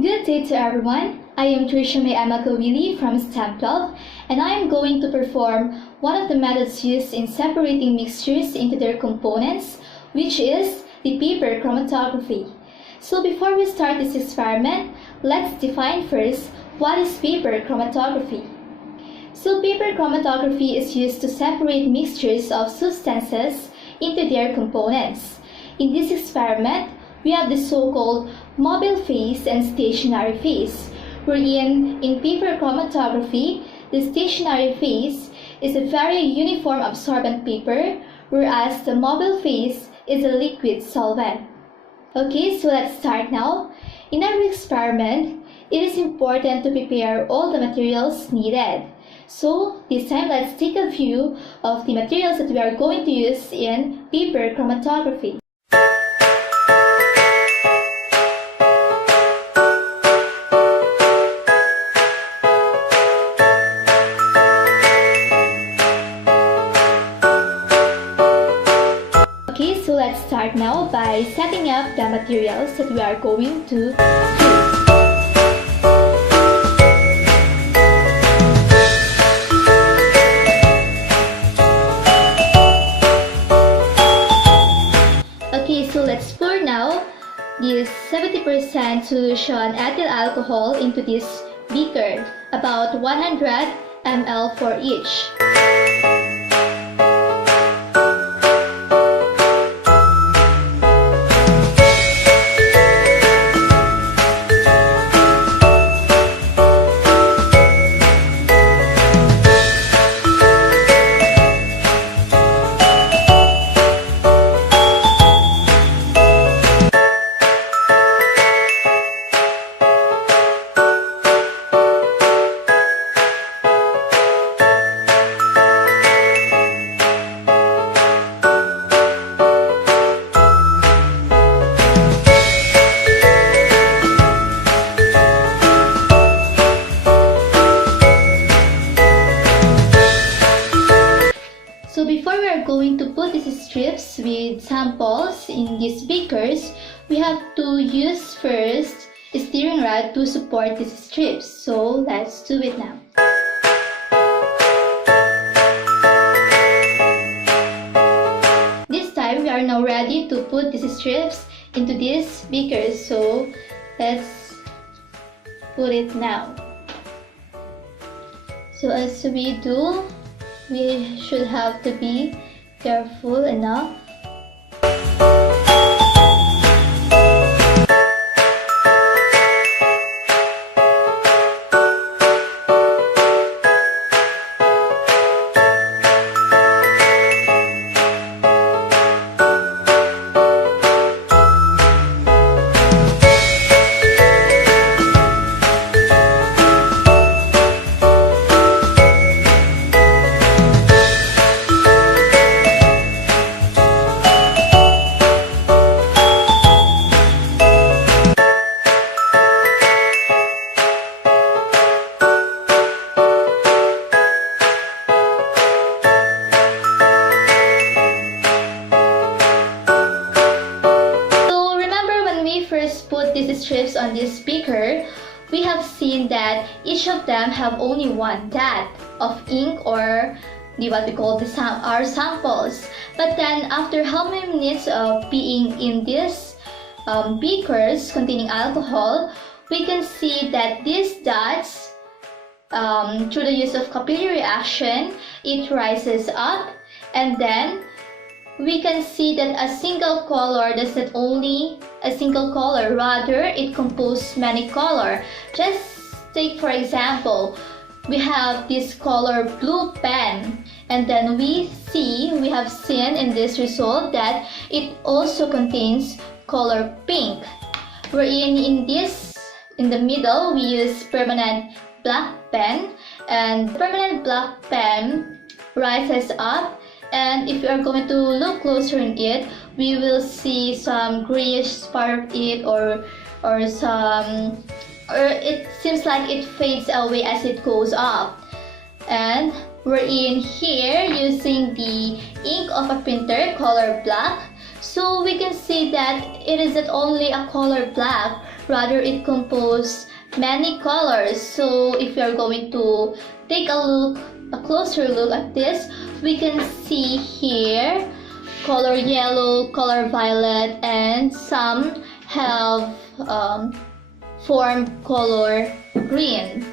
Good day to everyone. I am Trisha Agcaoili from STEM Club, and I am going to perform one of the methods used in separating mixtures into their components, which is the paper chromatography. So before we start this experiment, let's define first what is paper chromatography. So paper chromatography is used to separate mixtures of substances into their components. In this experiment, we have the so-called mobile phase and stationary phase, wherein in paper chromatography, the stationary phase is a very uniform absorbent paper, whereas the mobile phase is a liquid solvent. Okay, so let's start now. In our experiment, it is important to prepare all the materials needed. So this time, let's take a view of the materials that we are going to use in paper chromatography. Okay, so let's start now by setting up the materials that we are going to use. Okay, so let's pour now this 70% solution ethyl alcohol into this beaker, about 100 ml for each. So before we are going to put these strips with samples in these beakers, we have to use first a steering rod to support these strips. So let's do it now. This time we are now ready to put these strips into these beakers. So let's put it now. So as we do, we should have to be careful enough. Put these strips on this beaker, we have seen that each of them have only one dot of ink, or what we call our samples. But then after how many minutes of being in these beakers containing alcohol, we can see that these dots, through the use of capillary action, it rises up, and then we can see that a single color does not only a single color, rather it composes many color. Just take for example, we have this color blue pen, and then we have seen in this result that it also contains color pink, wherein in the middle we use permanent black pen, and permanent black pen rises up. And if you are going to look closer in it, we will see some grayish part of it, or it seems like it fades away as it goes up. And we're in here using the ink of a printer color black, so we can see that it is not only a color black, rather it composed many colors. So if you are going to take a closer look at this, we can see here color yellow, color violet, and some have formed color green.